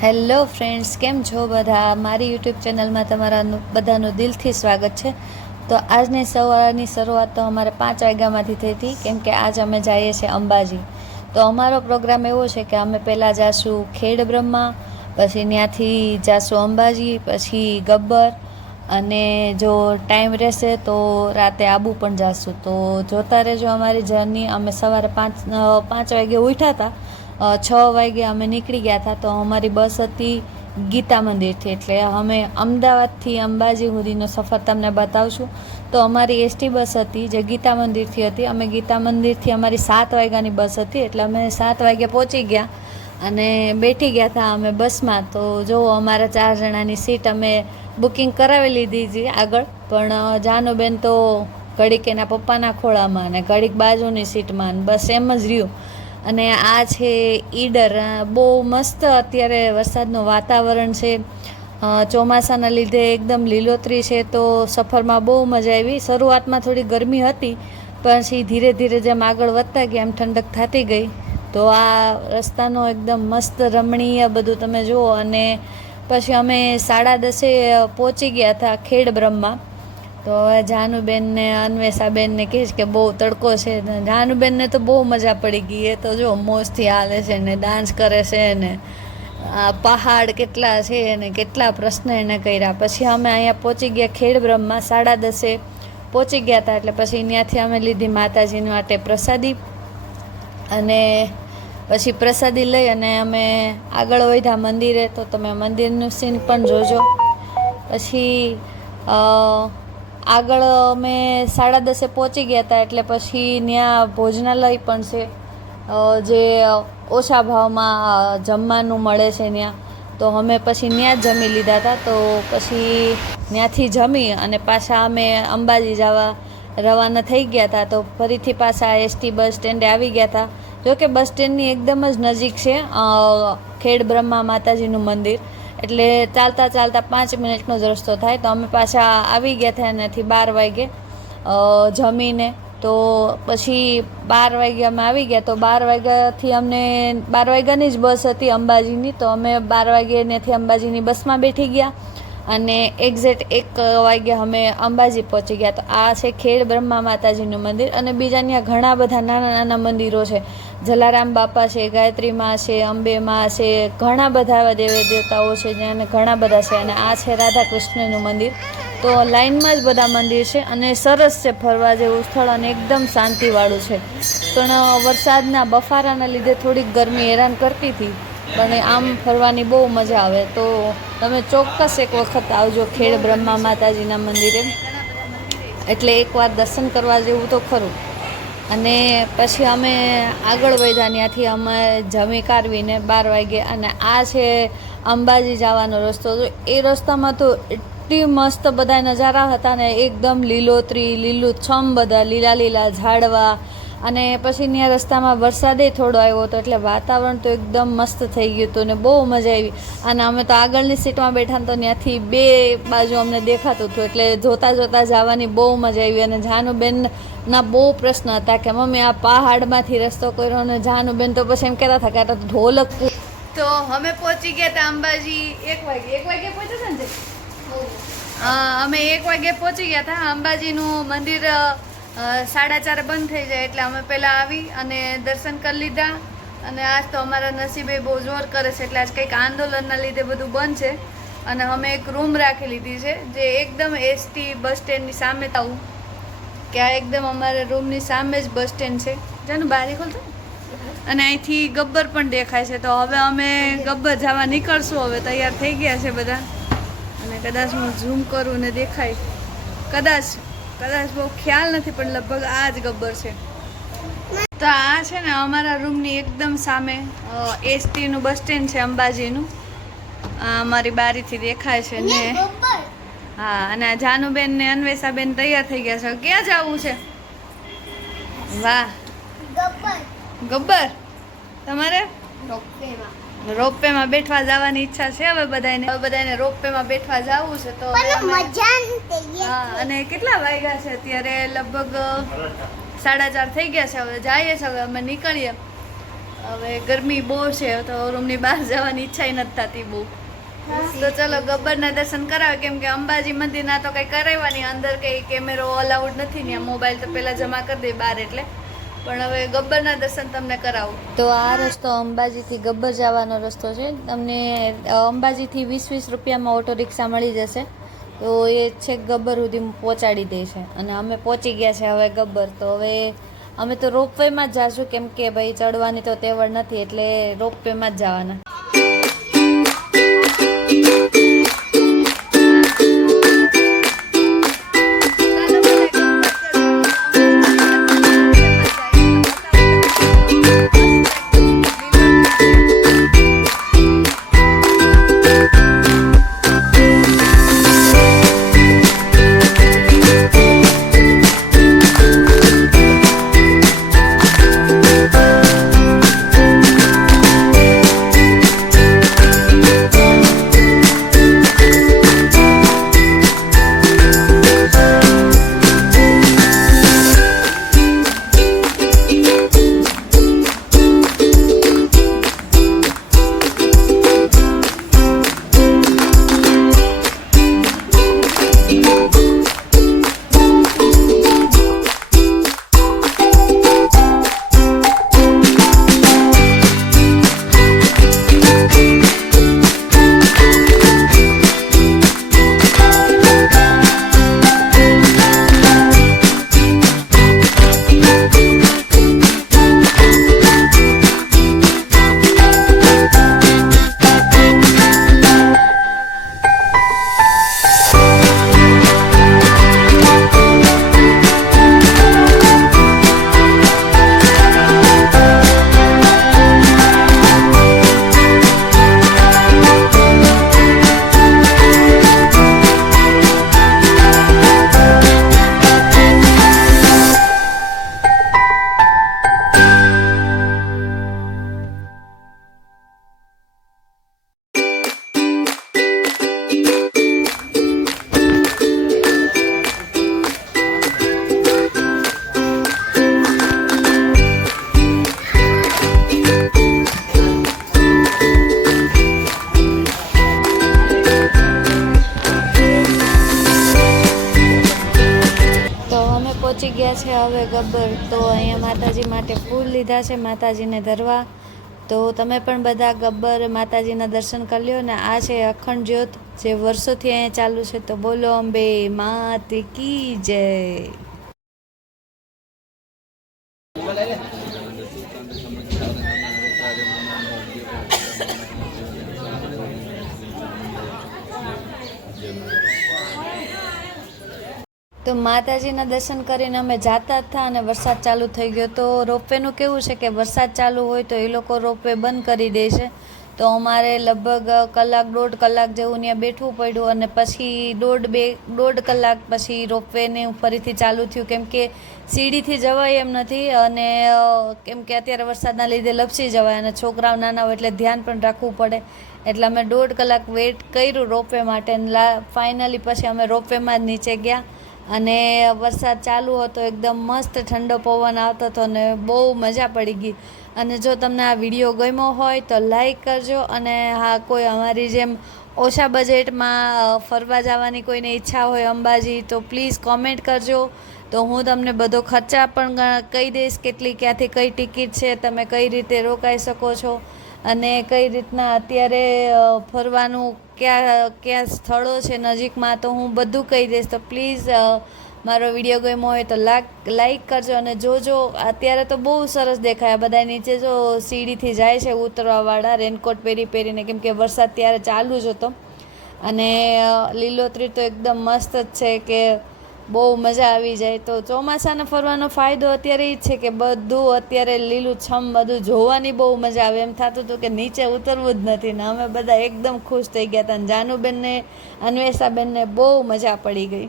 Hello friends, કેમ છો બધા? મારી યુટ્યુબ ચેનલમાં તમારા બધાનું દિલથી સ્વાગત છે. તો આજની સવારની શરૂઆત તો અમારે 5 વાગ્યામાંથી થઈ હતી, કેમ કે આજ અમે જઈએ છીએ અંબાજી. તો અમારો પ્રોગ્રામ એવો છે કે અમે પહેલાં જાશું ખેડ બ્રહ્મા, પછી ત્યાંથી જાશું અંબાજી, પછી ગબ્બર, અને જો ટાઈમ રહેશે તો રાતે આબુ પણ જાશું. તો જોતા રહેજો અમારી જર્ની. અમે સવારે 5 વાગે ઉઠ્યા હતા, 6 વાગે અમે નીકળી ગયા હતા. તો અમારી બસ હતી ગીતા મંદિરથી, એટલે અમે અમદાવાદથી અંબાજી સુધીનો સફર તમને બતાવશું. તો અમારી એસટી બસ હતી જે ગીતા મંદિરથી હતી. અમે ગીતા મંદિરથી અમારી 7 વાગ્યાની બસ હતી, એટલે અમે 7 વાગે પહોંચી ગયા અને બેઠી ગયા હતા અમે બસમાં. તો જો અમારા 4 જણાની સીટ અમે બુકિંગ કરાવી લીધી છે આગળ, પણ જાનુબેન તો ઘડીક એના પપ્પાના ખોળામાં અને ઘડીક બાજુની સીટમાં, બસ એમ જ રહ્યું. અને આ છે ઈડર. બહુ મસ્ત અત્યારે વરસાદનું વાતાવરણ છે, ચોમાસાના લીધે એકદમ લીલોતરી છે. તો સફરમાં બહુ મજા આવી. શરૂઆતમાં થોડી ગરમી હતી, પછી ધીરે ધીરે જેમ આગળ વધતા ગયા એમ ઠંડક થતી ગઈ. તો આ રસ્તાનો એકદમ મસ્ત રમણીય બધું તમે જુઓ. અને પછી અમે 10:30 પહોંચી ગયા હતા ખેડ બ્રહ્મા. તો હવે જાનુબેનને અન્વેષાબેનને કહીશ કે બહુ તડકો છે. જાનુબેનને તો બહુ મજા પડી ગઈ. એ તો જો મોજથી હાલે છે ને ડાન્સ કરે છે ને આ પહાડ કેટલા છે ને કેટલા પ્રશ્ન એને કર્યા. પછી અમે અહીંયા પહોંચી ગયા ખેડ બ્રહ્મા, 10:30 પહોંચી ગયા હતા. એટલે પછી ત્યાંથી અમે લીધી માતાજીની માટે પ્રસાદી, અને પછી પ્રસાદી લઈ અને અમે આગળ વધ્યા મંદિરે. તો તમે મંદિરનું સીન પણ જોજો. પછી આગળ અમે 10:30 પહોંચી ગયા હતા, એટલે પછી ત્યાં ભોજનાલય પણ છે, જે ઓછા ભાવમાં જમવાનું મળે છે ત્યાં. તો અમે પછી ત્યાં જ જમી લીધા હતા. તો પછી ત્યાંથી જમી અને પાછા અમે અંબાજી જવા રવાના થઈ ગયા હતા. તો ફરીથી પાછા એસટી બસ સ્ટેન્ડે આવી ગયા હતા. જોકે બસ સ્ટેન્ડની એકદમ જ નજીક છે ખેડ બ્રહ્મા માતાજીનું મંદિર, એટલે ચાલતા 5 મિનિટનો જ રસ્તો થાય. તો અમે પાછા આવી ગયા હતા એનાથી 12 વાગે જમીને. તો પછી 12 વાગે અમે આવી ગયા. તો 12 વાગ્યાથી અમને 12 વાગ્યાની જ બસ હતી અંબાજીની. તો અમે 12 વાગે ત્યાંથી અંબાજીની બસમાં બેઠી ગયા અને એક્ઝેક્ટ 1 વાગે અમે અંબાજી પહોંચી ગયા. તો આ છે ખેડ બ્રહ્મા માતાજીનું મંદિર. અને બીજા ત્યાં ઘણા બધા નાના નાના મંદિરો છે. જલારામ બાપા છે, ગાયત્રી માં છે, અંબે માં છે, ઘણા બધા એવા દેવ દેવતાઓ છે જ્યાં ઘણા બધા છે. અને આ છે રાધા કૃષ્ણનું મંદિર. તો લાઇનમાં જ બધા મંદિર છે અને સરસ છે ફરવા જેવું સ્થળ, અને એકદમ શાંતિવાળું છે. પણ વરસાદના બફારાના લીધે થોડીક ગરમી હેરાન કરતી હતી, પણ આમ ફરવાની બહુ મજા આવે. તો તમે ચોક્કસ એક વખત આવજો ખેડ બ્રહ્મા માતાજીના મંદિરે, એટલે એકવાર દર્શન કરવા જેવું તો ખરું. અને પછી અમે આગળ વધ્યા, ત્યાંથી અમે જમી કાઢવીને 12 વાગે. અને આ છે અંબાજી જવાનો રસ્તો. તો એ રસ્તામાં તો એટલી મસ્ત બધા નજારા હતા ને, એકદમ લીલોતરી, લીલુંછમ, બધા લીલા લીલા ઝાડવા. અને પછી ત્યાં રસ્તામાં વરસાદે થોડો આવ્યો હતો, એટલે વાતાવરણ તો એકદમ મસ્ત થઈ ગયું હતું ને બહુ મજા આવી. અને અમે તો આગળની સીટમાં બેઠા તો ત્યાંથી 2 બાજુ અમને દેખાતું હતું, એટલે જોતા જોતા જવાની બહુ મજા આવી. અને જાનુબેનના બહુ પ્રશ્ન હતા કે મમ્મી આ પહાડમાંથી રસ્તો કર્યો. અને જાનુબેન તો પછી એમ કહેતા હતા કે આ તો ઢોલક. તો અમે પહોંચી ગયા હતા અંબાજી 1 વાગે પહોંચ્યા ને. અમે 1 વાગે પહોંચી ગયા હતા. અંબાજીનું મંદિર 4:30 બંધ થઈ જાય, એટલે અમે પહેલાં આવી અને દર્શન કરી લીધા. અને આજ તો અમારા નસીબે બહુ જોર કરે છે, એટલે આજ કંઈક આંદોલનના લીધે બધું બંધ છે. અને અમે એક રૂમ રાખી લીધી છે, જે એકદમ એસટી બસ સ્ટેન્ડની સામે આવું કે આ એકદમ અમારા રૂમની સામે જ બસ સ્ટેન્ડ છે. જાનું બારી ખોલતો. અને અહીંથી ગબ્બર પણ દેખાય છે. તો હવે અમે ગબ્બર જવા નીકળશું. હવે તૈયાર થઈ ગયા છે બધા, અને કદાચ હું ઝૂમ કરું ને દેખાય, કદાચ બહુ ખ્યાલ નથી, પણ લગભગ આ જ ગબ્બર છે. તો આ છે ને અમારા રૂમની એકદમ સામે એસટીનું બસ સ્ટેન્ડ છે અંબાજીનું. અમારી બારીથી દેખાય છે ને. હા, અને જાનુબેન ને અન્વેષાબેન તૈયાર થઈ ગયા છે. ક્યાં જવું છે? વાહ, ગબ્બર. તમારે રોપવેમાં બેઠવા જવાની ઈચ્છા છે. હવે બધાને રોપવેમાં બેઠવા જવું છે. તો હા, અને કેટલા વાગ્યા છે અત્યારે? લગભગ 4:30 થઈ ગયા છે. હવે જઈએ છીએ, હવે અમે નીકળીએ. હવે ગરમી બહુ છે તો રૂમની બહાર જવાની ઈચ્છા નથી થતી બહુ. તો ચલો ગબ્બરના દર્શન કરાવે, કેમ કે અંબાજી મંદિરના તો કંઈ કરાવવાની, અંદર કંઈ કેમેરો અલાઉડ નથી ને, મોબાઈલ તો પહેલાં જમા કરી દે બહાર, એટલે પણ હવે ગબ્બરના દર્શન તમને કરાવું. તો આ રસ્તો અંબાજીથી ગબ્બર જવાનો રસ્તો છે. તમને અંબાજીથી 20-20 રૂપિયામાં ઓટો રિક્ષા મળી જશે, તો એ છેક ગબ્બર સુધી પહોંચાડી દે છે. અને અમે પહોંચી ગયા છે હવે ગબ્બર. તો હવે અમે તો રોપવેમાં જ જાશું, કેમ કે ભાઈ ચડવાની તો તેવડ નથી, એટલે રોપવેમાં જ જવાના. પહોંચી ગયા છે હવે ગબ્બર. તો અહીંયા માતાજી માટે ફૂલ લીધા છે માતાજીને ધરવા. તો તમે પણ બધા ગબ્બર માતાજીના દર્શન કરી લ્યો. ને આ છે અખંડ જ્યોત, જે વર્ષોથી અહીંયા ચાલુ છે. તો બોલો અંબે માત કી જય. તો માતાજીના દર્શન કરીને અમે જાતા હતા અને વરસાદ ચાલુ થઈ ગયો. તો રોપવેનું કેવું છે કે વરસાદ ચાલુ હોય તો એ લોકો રોપવે બંધ કરી દે છે. તો અમારે લગભગ દોઢ કલાક જેવું ત્યાં બેઠવું પડ્યું, અને પછી દોઢ કલાક પછી રોપવેને ફરીથી ચાલુ થયું, કેમ કે સીડીથી જવાય એમ નથી, અને કેમ કે અત્યારે વરસાદના લીધે લપસી જવાય, અને છોકરાઓ નાના હોય એટલે ધ્યાન પણ રાખવું પડે. એટલે અમે 1.5 કલાક વેઇટ કર્યું રોપવે માટે. ફાઇનલી પછી અમે રોપવેમાં જ નીચે ગયા, અને વરસાદ ચાલુ હતો, એકદમ મસ્ત ઠંડો પવન આવતો હતો, અને બહુ મજા પડી ગઈ. અને જો તમને આ વિડીયો ગમ્યો હોય તો લાઈક કરજો. અને હા, કોઈ અમારી જેમ ઓછા બજેટમાં ફરવા જવાની કોઈને ઈચ્છા હોય અંબાજી, તો પ્લીઝ કોમેન્ટ કરજો. તો હું તમને બધો ખર્ચા પણ કહી દઈશ, ક્યાંથી કઈ ટિકિટ છે, તમે કઈ રીતે રોકાઈ શકો છો, અને કઈ રીતના અત્યારે ફરવાનું કયા સ્થળો છે નજીકમાં, તો હું બધું કહી દઈશ. તો પ્લીઝ મારો વિડીયો ગમ્યો હોય તો લાઈક કરજો. અને જોજો, અત્યારે તો બહુ સરસ દેખાય. બધા નીચે જો સીડીથી જાય છે ઉતરવાવાળા, રેનકોટ પહેરીને, કેમ કે વરસાદ ત્યારે ચાલુ જ હતો. અને લીલોતરી તો એકદમ મસ્ત જ છે, કે બહુ મજા આવી જાય. તો ચોમાસાના ફરવાનો ફાયદો અત્યારે એ જ છે કે બધું અત્યારે લીલું છમ, બધું જોવાની બહુ મજા આવે. એમ થતું હતું કે નીચે ઉતરવું જ નથી. ને અમે બધા એકદમ ખુશ થઈ ગયા હતા. જાનુબેનને, અન્વેષાબેનને બહુ મજા પડી ગઈ.